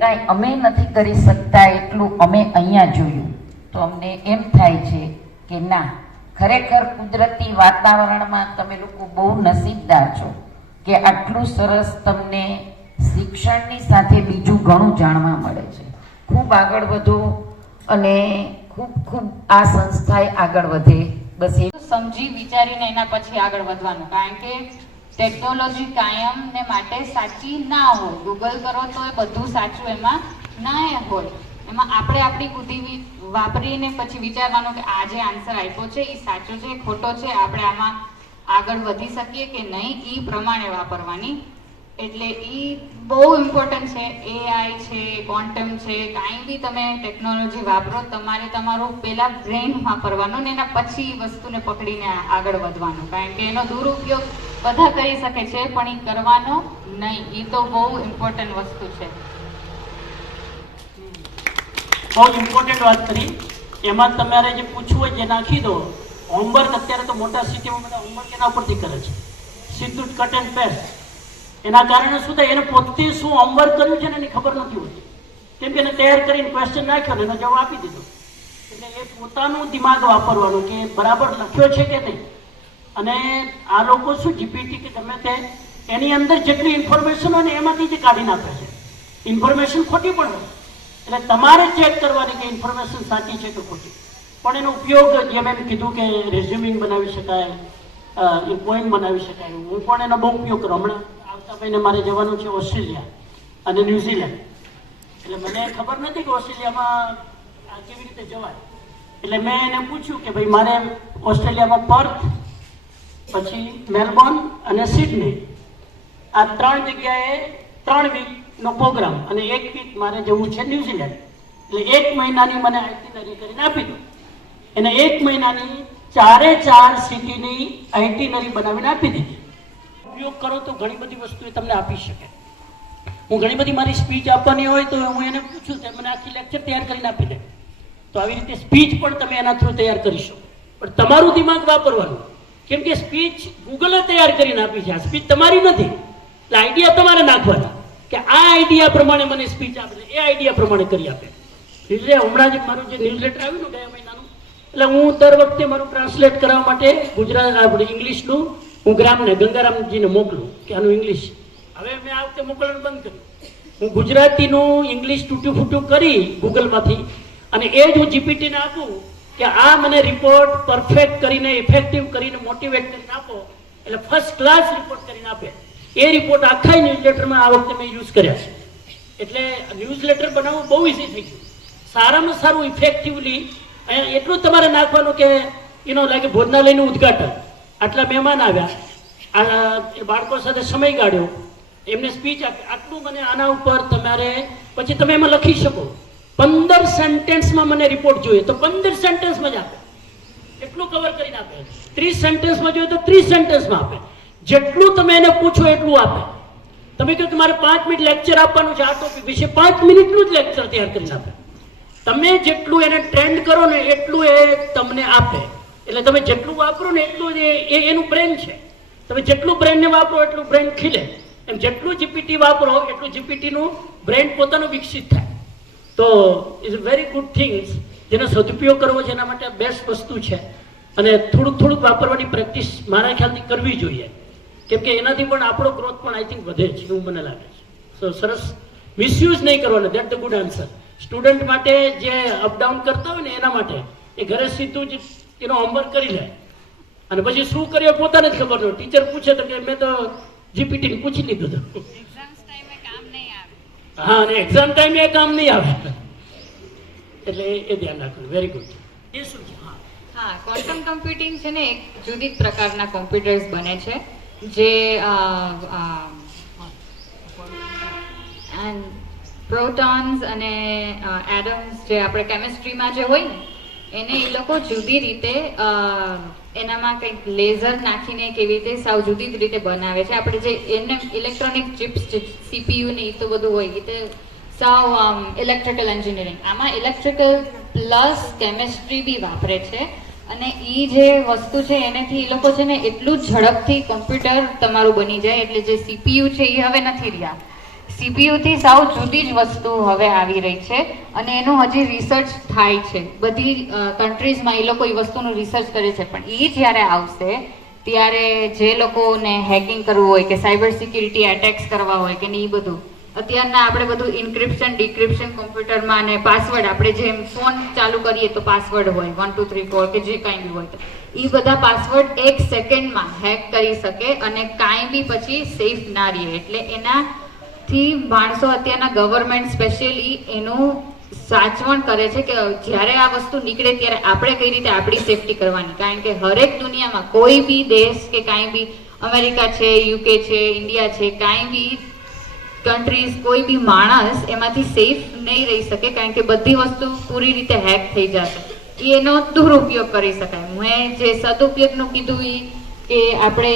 કાંઈ અમે નથી કરી શકતા એટલું અમે અહીંયા જોયું તો અમને એમ થાય છે કે ના, ખરેખર કુદરતી વાતાવરણમાં તમે લોકો બહુ નસીબદાર છો કે આટલું સરસ તમને શિક્ષણની સાથે બીજું ઘણું જાણવા મળે છે. ખૂબ આગળ વધો અને ખૂબ ખૂબ આ સંસ્થાએ આગળ વધે. બસ એ સમજી વિચારીને એના પછી આગળ વધવાનું, કારણ કે ટેકનોલોજી કાયમ ને માટે સાચી ના હોય. ગૂગલ કરો તો એ બધું સાચું એમાં ના હોય. એમાં આપણે આપણી બુદ્ધિ વાપરીને પછી વિચારવાનું કે આ જે આન્સર આપ્યો છે એ સાચો છે ખોટો છે, આપણે આમાં આગળ વધી શકીએ કે નહીં, એ પ્રમાણે વાપરવાની. એટલે એ બહુ ઇમ્પોર્ટન્ટ છે. એઆઈ છે, ક્વોન્ટમ છે, કાંઈ બી તમે ટેકનોલોજી વાપરો, તમારે તમારું પહેલા બ્રેઇન વાપરવાનું ને એના પછી વસ્તુને પકડીને આગળ વધવાનું. કારણ કે એનો દુરુપયોગ બધા કરી શકે છે પણ એ કરવાનો નહીં. એ તો બહુ ઇમ્પોર્ટન્ટ વસ્તુ છે. બહુ ઇમ્પોર્ટન્ટ વાત કરી. એમાં તમારે જે પૂછવું હોય જે નાખી દો. હોમવર્ક અત્યારે તો મોટા સિટીમાં બધા હોમવર્ક એના ઉપરથી કરે છે, સીધું જ કટ એન્ડ પેસ્ટ. એના કારણે શું થાય, એને પોતે શું હોમવર્ક કર્યું છે ને એની ખબર નથી હોતી. કેમ કે એને તૈયાર કરીને ક્વેશ્ચન નાખ્યો ને એનો જવાબ આપી દીધો. એટલે એ પોતાનું દિમાગ વાપરવાનું કે બરાબર લખ્યો છે કે નહીં. અને આ લોકો શું જીપીટી કે ગમે તે એની અંદર જેટલી ઇન્ફોર્મેશન હોય ને એમાંથી જ કાઢી નાખે છે. ઇન્ફોર્મેશન ખોટી પણ હોય, એટલે તમારે ચેક કરવાની કે ઇન્ફોર્મેશન સાચી છે કે ખોટી. પણ એનો ઉપયોગ જેમ એમ કીધું કે રેઝ્યુમિંગ બનાવી શકાય, એ પોઈન્ટ બનાવી શકાય. હું પણ એનો બહુ ઉપયોગ કરું. હમણાં આવતા મહિને મારે જવાનું છે ઓસ્ટ્રેલિયા અને ન્યુઝીલેન્ડ. એટલે મને ખબર નથી કે ઓસ્ટ્રેલિયામાં કેવી રીતે જવાય. એટલે મેં એને પૂછ્યું કે ભાઈ મારે ઓસ્ટ્રેલિયામાં પર્થ, પછી મેલબોર્ન અને સિડની, આ 3 જગ્યાએ 3 વીકનો પ્રોગ્રામ અને 1 વીક મારે જવું છે ન્યુઝીલેન્ડ. એટલે 1 મહિનાની મને આઇટિનરી કરીને આપી દો. એને 1 મહિનાની 4 સિટીની આઇટિનરી બનાવીને આપી દીધી. ઉપયોગ કરો તો ઘણી બધી વસ્તુ એ તમને આપી શકે. હું ઘણી બધી મારી સ્પીચ આપવાની હોય તો હું એને પૂછું તો મને આખી લેક્ચર તૈયાર કરીને આપી દે. તો આવી રીતે સ્પીચ પણ તમે એના થ્રુ તૈયાર કરી શકો. પણ તમારું દિમાગ વાપરવાનું. કેમ કે સ્પીચ ગૂગલે તૈયાર કરીને આપી છે, આ સ્પીચ તમારી નથી. એટલે આઈડિયા તમારે નાખવાના કે આ આઈડિયા પ્રમાણે મને સ્પીચ આપે, એ આઈડિયા પ્રમાણે કરી આપે. એટલે હમણાં જ મારું જે ન્યૂઝલેટર આવ્યું ને ગયા મહિનાનું, એટલે હું દર વખતે મારું ટ્રાન્સલેટ કરવા માટે ગુજરાત આપણે ઇંગ્લિશનું હું ગ્રામને ગંગારામજીને મોકલું કે આનું ઇંગ્લિશ. હવે મેં આ વખતે મોકલવાનું બંધ કર્યું. હું ગુજરાતીનું ઇંગ્લિશ તૂટ્યું ફૂટ્યું કરી ગૂગલમાંથી અને એ જ હું જીપીટીને આપું કે આ મને રિપોર્ટ પરફેક્ટ કરીને, ઇફેક્ટિવ કરીને, મોટિવેટ કરીને આપો. એટલે ફર્સ્ટ ક્લાસ રિપોર્ટ કરીને આપે. એ રિપોર્ટ આખા ન્યૂઝલેટરમાં આ વખતે મેં યુઝ કર્યા છે. એટલે ન્યૂઝલેટર બનાવવું બહુ ઇઝી થઈ ગયું. સારામાં સારું ઇફેક્ટિવલી એટલું તમારે નાખવાનું કે લાગે ભોજનાલયનું ઉદ્ઘાટન, આટલા મહેમાન આવ્યા, આ બાળકો સાથે સમય કાઢ્યો, એમને સ્પીચ આપી, આટલું મને આના ઉપર તમારે પછી તમે એમાં લખી શકો. 15 સેન્ટેન્સમાં મને રિપોર્ટ જોઈએ તો 15 સેન્ટેન્સમાં જ આપે, એટલું કવર કરીને આપે. 30 સેન્ટેન્સમાં જોઈએ તો 30 સેન્ટેન્સમાં આપે. જેટલું તમે એને પૂછો એટલું આપે. તમે કહો કે મારે 5 મિનિટ લેક્ચર આપવાનું છે આ ટોપિક વિશે, 5 મિનિટનું જ લેક્ચર તૈયાર કરીને આપે. તમે જેટલું એને ટ્રેન્ડ કરો ને એટલું એ તમને આપે. એટલે તમે જેટલું વાપરો ને એટલું એનું બ્રેન છે. તમે જેટલું બ્રેનને વાપરો એટલું બ્રેન ખીલે. એમ જેટલું જીપીટી વાપરો એટલું જીપીટીનું બ્રેન પોતાનું વિકસિત થાય. તો ઇઝ વેરી ગુડ થિંગ્સ. જેનો સદુપયોગ કરવો છે એના માટે બેસ્ટ વસ્તુ છે. અને થોડુંક વાપરવાની પ્રેક્ટિસ મારા ખ્યાલથી કરવી જોઈએ. કેમ કે એનાથી પણ આપણો ગ્રોથ પણ આઈ થિંક વધે છે એવું મને લાગે છે. સો સરસ મિસયુઝ નહીં કરવાનો, that the good answer. Student માટે જે અપડાઉન કરતા હોય ને એના માટે એ ઘરે સીધું જ એનો હોમવર્ક કરી લે અને પછી શું કર્યો પોતાને જ ખબર નહીં. ટીચર પૂછે તો કે મેં તો જીપીટીને પૂછી લીધું હતું. હા, અને એક્ઝામ ટાઈમે કામ નહીં આવે. એટલે એ ધ્યાન રાખવું. Very good. એ શું છે? હા, ક્વોન્ટમ કમ્પ્યુટિંગ છે ને એક જુદી જ પ્રકારના કોમ્પ્યુટર્સ બને છે જે પ્રોટોન્સ અને એટમ્સ જે આપણે કેમિસ્ટ્રીમાં જે હોય ને એને એ લોકો જુદી રીતે એનામાં કંઈક લેઝર નાખીને કેવી રીતે સાવ જુદી જ રીતે બનાવે છે. આપણે જે એને ઇલેક્ટ્રોનિક ચિપ્સ સીપીયુ ને એ તો બધું હોય એ તો સાવ ઇલેક્ટ્રિકલ એન્જિનિયરિંગ. આમાં ઇલેક્ટ્રિકલ પ્લસ કેમિસ્ટ્રી બી વાપરે છે. અને એ જે વસ્તુ છે એનાથી એ લોકો છે ને એટલું ઝડપથી કમ્પ્યુટર તમારું બની જાય. એટલે જે સીપીયુ છે એ હવે નથી રહ્યા. CPU થી સાવ જુદી જ વસ્તુ હવે આવી રહી છે અને એનું હજી રિસર્ચ થાય છે. બધી કન્ટ્રીઝમાં એ લોકો એ વસ્તુનું રિસર્ચ કરે છે, પણ એ જ્યારે આવશે ત્યારે જે લોકોને હેકિંગ કરવું હોય કે સાયબર સિક્યુરિટી એટેક્સ કરવા હોય કે નહીં, બધું અત્યારના આપણે બધું ઇન્ક્રિપ્શન ડિક્રિપ્શન કોમ્પ્યુટરમાં અને પાસવર્ડ, આપણે જેમ ફોન ચાલુ કરીએ તો પાસવર્ડ હોય 1 2 3 4 કે જે કાંઈ બી હોય, તો એ બધા પાસવર્ડ 1 સેકન્ડમાં હેક કરી શકે અને કાંઈ બી પછી સેફ ના રહે. એટલે એનાથી માણસો અત્યારના ગવર્મેન્ટ સ્પેશિયલી એનું સાચવણ કરે છે કે જ્યારે આ વસ્તુ નીકળે ત્યારે આપણે કઈ રીતે આપણી સેફટી કરવાની. કારણ કે હરેક દુનિયામાં કોઈ બી દેશ કે કાંઈ બી, અમેરિકા છે, યુકે છે, ઇન્ડિયા છે, કાંઈ બી કન્ટ્રીઝ, કોઈ બી માણસ એમાંથી સેફ નહીં રહી શકે, કારણ કે બધી વસ્તુ પૂરી રીતે હેક થઈ જશે. એનો દુરુપયોગ કરી શકાય. મેં જે સદુપયોગનું કીધું એ કે આપણે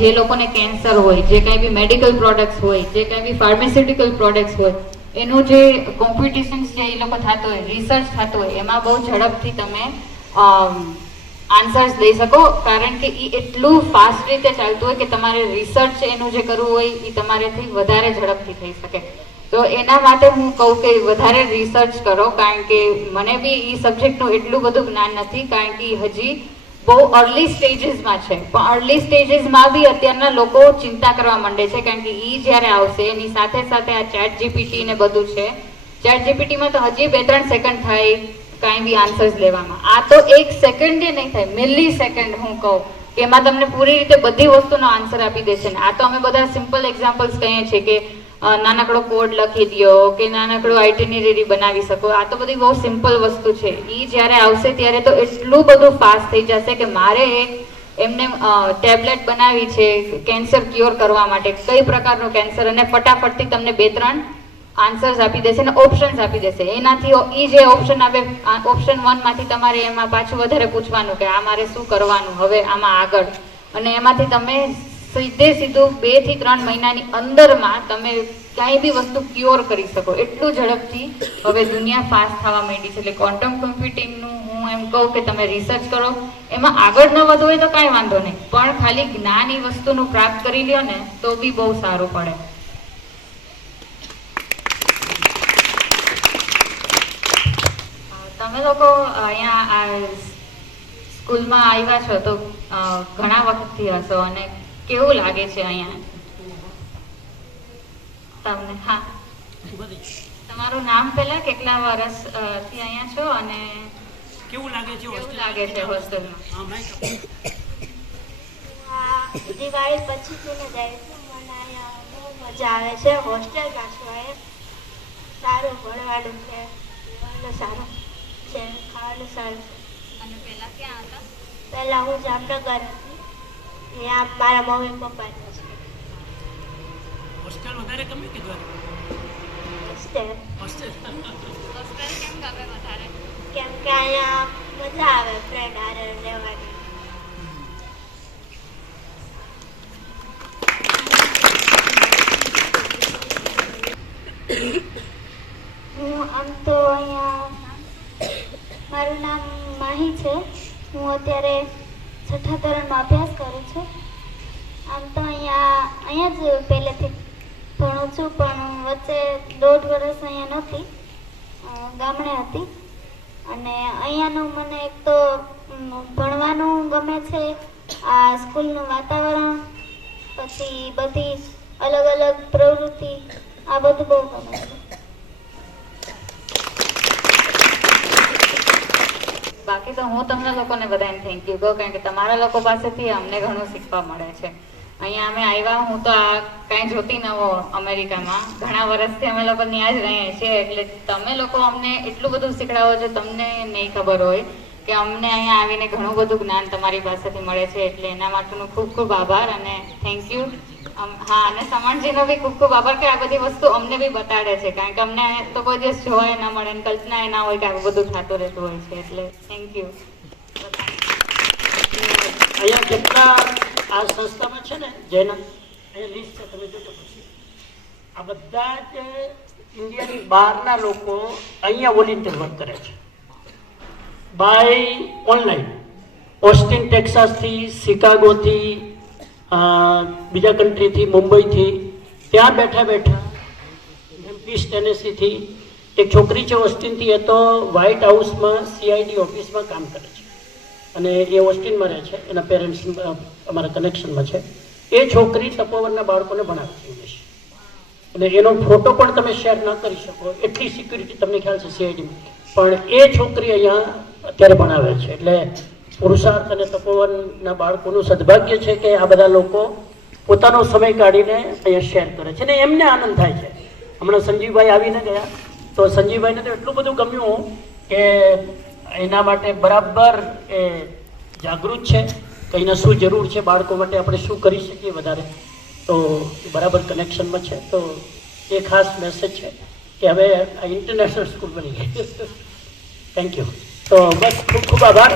જે લોકોને કેન્સર હોય, જે કાંઈ બી મેડિકલ પ્રોડક્ટ્સ હોય, જે કાંઈ બી ફાર્માસ્યુટિકલ પ્રોડક્ટ્સ હોય, એનું જે કોમ્પિટિશન્સ જે એ લોકો થતો હોય, રિસર્ચ થતો હોય, એમાં બહુ ઝડપથી તમે આન્સર્સ લઈ શકો. કારણ કે એ એટલું ફાસ્ટ રીતે ચાલતું હોય કે તમારે રિસર્ચ એનું જે કરવું હોય એ તમારેથી વધારે ઝડપથી થઈ શકે. તો એના માટે હું કહું કે વધારે રિસર્ચ કરો, કારણ કે મને બી એ સબ્જેક્ટનું એટલું બધું જ્ઞાન નથી, કારણ કે હજી બહુ અર્લી સ્ટેજીસમાં છે. પણ અર્લી સ્ટેજીસમાં બી અત્યારના લોકો ચિંતા કરવા માંડે છે, કારણ કે એ જ્યારે આવશે એની સાથે સાથે આ ચેટ જીપીટી ને બધું છે. ચેટ જીપીટીમાં તો હજી 2-3 સેકન્ડ થાય કાંઈ બી આન્સર્સ લેવામાં. આ તો 1 સેકન્ડે નહીં થાય, મિલી સેકન્ડ હું કહું કે એમાં તમને પૂરી રીતે બધી વસ્તુનો આન્સર આપી દેશે. ને આ તો અમે બધા સિમ્પલ એક્ઝામ્પલ્સ કહીએ છીએ કે નાનકડો કોડ લખી દો કે નાનકડું આઇટિનરી બનાવી શકો. આ તો બધી બહુ સિમ્પલ વસ્તુ છે. એ જ્યારે આવશે ત્યારે તો એટલું બધું ફાસ્ટ થઈ જશે કે મારે એમને ટેબ્લેટ બનાવી છે કેન્સર ક્યોર કરવા માટે, કઈ પ્રકારનું કેન્સર, અને ફટાફટથી તમને 2-3 આન્સર્સ આપી દેશે અને ઓપ્શન્સ આપી દેશે. એનાથી એ જે ઓપ્શન આવે, ઓપ્શન 1 માંથી તમારે એમાં પાછું વધારે પૂછવાનું કે આ મારે શું કરવાનું હવે આમાં આગળ, અને એમાંથી તમે સીધું 2 થી 3 મહિનાની અંદરમાં તમે કાંઈ બી વસ્તુ ક્યોર કરી શકો. એટલું ઝડપથી હવે દુનિયા ફાસ્ટ થવા માંડી છે. એટલે ક્વોન્ટમ કમ્પ્યુટિંગનું હું એમ કહું કે તમે રિસર્ચ કરો. એમાં આગળ ન વધવું હોય તો કાંઈ વાંધો નહીં, પણ ખાલી જ્ઞાન એ વસ્તુનું પ્રાપ્ત કરી લ્યો ને તો બી બહુ સારું પડે. તમે લોકો અહીંયા આ સ્કૂલમાં આવ્યા છો તો ઘણા વખતથી હશો, અને કેવું લાગે છે અહીંયા તમને? હા, તમારું નામ પહેલા, કેટલા વર્ષ થી અહીંયા છો અને કેવું લાગે છે હોસ્ટેલમાં? દિવાળી પછી જ આવી છું. મને અહીંયા બહુ મજા આવે છે. હોસ્ટેલમાં છું. અહીંયા સારું ભણવાનું છે, સારું છે, ખાવાનું સારું છે. અને પહેલા ક્યાં હતા? પહેલા હું જામનગર હતી. અહીંયા મારા મમ્મી પપ્પાનું છે. હોસ્ટેલ વધારે ગમે કે ઘર? હોસ્ટેલ. હોસ્ટેલ કેમ ગમે વધારે? કેમ કે અહીંયા મજા આવે ફ્રેન્ડ હારે રહેવાની. હું આમ તો અહીંયા, મારું નામ માહી છે. હું અત્યારે 6ઠ્ઠા ધોરણમાં અભ્યાસ કરું છું. આમ તો અહીંયા જ પહેલેથી ભણું છું, પણ વચ્ચે 1.5 વર્ષ અહીંયા નહોતી, ગામડે હતી. અને અહીંયાનું મને એક તો ભણવાનું ગમે છે, આ સ્કૂલનું વાતાવરણ, પછી બધી અલગ અલગ પ્રવૃત્તિ, આ બધું બહુ ગમે છે. બાકી તો હું તમને લોકોને બધાને થેન્ક યુ કહું, કારણ કે તમારા લોકો પાસેથી અમને ઘણું શીખવા મળે છે. અહીંયા અમે આવ્યા, હું તો આ કાંઈ જોતી ન હો અમેરિકામાં, ઘણા વર્ષથી અમે લોકો ત્યાં જ રહીએ છીએ, એટલે તમે લોકો અમને એટલું બધું શીખડાવો છો, તમને નહીં ખબર હોય કે અમને અહીંયા આવીને ઘણું બધું જ્ઞાન તમારી પાસેથી મળે છે. એટલે એના માટેનો ખૂબ ખૂબ આભાર અને થેન્ક યુ. હા, અને સમણજીનો બી ખૂબ ખૂબ આભાર કે આ બધી વસ્તુ અમને બી બતાડે છે, કારણ કે અમને તો કોઈ દિવસ જોવાય ના મળે, કલ્પના ના હોય કે આવું બધું થતું રહેતું હોય છે. એટલે થેન્ક યુ. અહીંયા કેટલા આ સંસ્થામાં છે ને, જેના અહીંયા લિસ્ટ છે, તમે જોજો પછી. આ બધા જ ઇન્ડિયાની બહારના લોકો અહીંયા વોલેન્ટિયર વર્ક કરે છે બાય ઓનલાઈન. ઓસ્ટિન ટેક્સાસથી, શિકાગોથી, બીજા કન્ટ્રીથી, મુંબઈથી, ત્યાં બેઠા બેઠા ઈસ્ટ ટેનેસીથી એક છોકરી છે ઓસ્ટિનથી. એ તો વ્હાઇટ હાઉસમાં CID ઓફિસમાં કામ કરે છે અને એ ઓસ્ટિનમાં રહે છે. એના પેરેન્ટ્સ અમારા કનેક્શનમાં છે. એ છોકરી તપોવનના બાળકોને ભણાવે છે ઇંગ્લિશ, અને એનો ફોટો પણ તમે શેર ન કરી શકો એટલી સિક્યુરિટી તમને ખ્યાલ છે CIDમાં. પણ એ છોકરી અહીંયા અત્યારે ભણાવે છે. એટલે પુરુષાર્થ અને તપોવનના બાળકોનું સદભાગ્ય છે કે આ બધા લોકો પોતાનો સમય કાઢીને અહીંયા શેર કરે છે ને એમને આનંદ થાય છે. હમણાં સંજીવભાઈ આવીને ગયા તો સંજીવભાઈને તો એટલું બધું ગમ્યું કે એના માટે બરાબર એ જાગૃત છે કે અહીંને શું જરૂર છે, બાળકો માટે આપણે શું કરી શકીએ વધારે, તો એ બરાબર કનેક્શનમાં છે. તો એ ખાસ મેસેજ છે કે હવે આ ઇન્ટરનેશનલ સ્કૂલ બની ગઈ. Thank you. તો બસ ખૂબ ખૂબ આભાર.